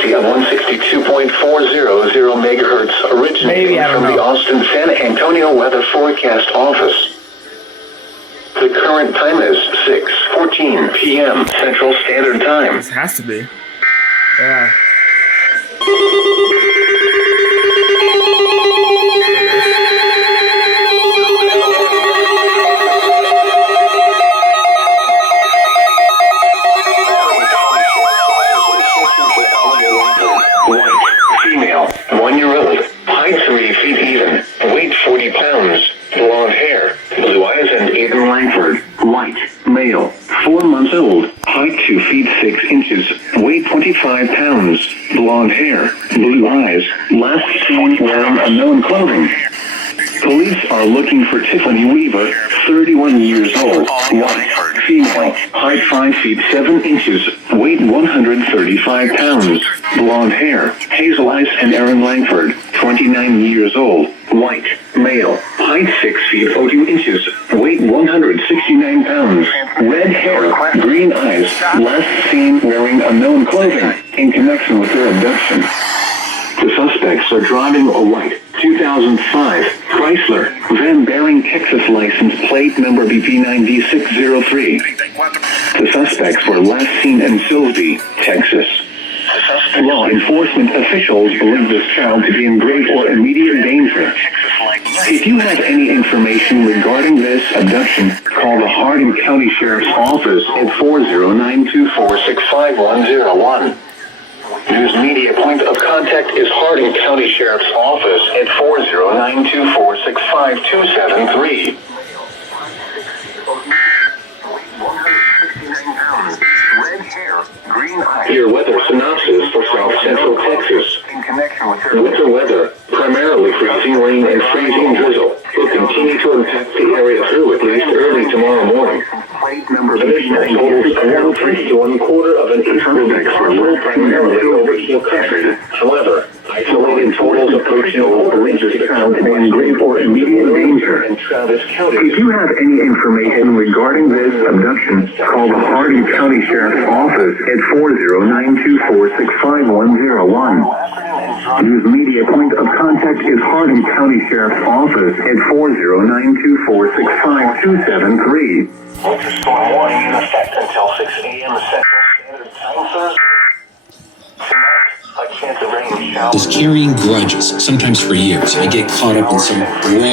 of 162.400 megahertz originating from the Austin San Antonio Weather Forecast Office. The current time is 6:14 p.m. Central Standard Time. This has to be. Yeah. Female, 1-year-old, height 3 feet even, weight 40 pounds, blonde hair, blue eyes, and AIDEN LANGFORD. White, male, 4 months old, height 2 feet 6 inches, weight 25 pounds, blonde hair, blue eyes, last seen wearing unknown clothing. Police are looking for Tiffany Weaver, 31 years old, white, female, height 5 feet 7 inches, weight 135 pounds, blonde hair, hazel eyes, and Aaron Langford, 29 years old, white, male, height 6 feet 02 inches, weight 169 pounds, red hair, green eyes, last seen wearing unknown clothing, in connection with their abduction. The suspects are driving a white 2005 Chrysler van bearing Texas license plate number BP9D603. The suspects were last seen in Silsbee, Texas. Law enforcement officials believe this child to be in great or immediate danger. If you have any information regarding this abduction, call the Hardin County Sheriff's Office at 409-246-5101. News media point of contact is Hardin County Sheriff's Office at 409-246-5273. Your weather synopsis for South Central Texas. Winter weather, primarily freezing rain and freezing drizzle, will continue to impact the area through at least early tomorrow morning. Additional totals around 3 to 1/4 of an inch will be possible primarily over hill country. However, isolated totals approaching over inches to count to be in great or immediate danger in Travis County. If you have any information regarding this abduction, call the Hardin County Sheriff's Office at 409-246-5101. News media point of contact is Hardin County Sheriff's Office at 409-246-5273. Winter storm warning in effect until 6 a.m. Central Standard Time Thursday. Is carrying grudges, sometimes for years. I get caught up in some raw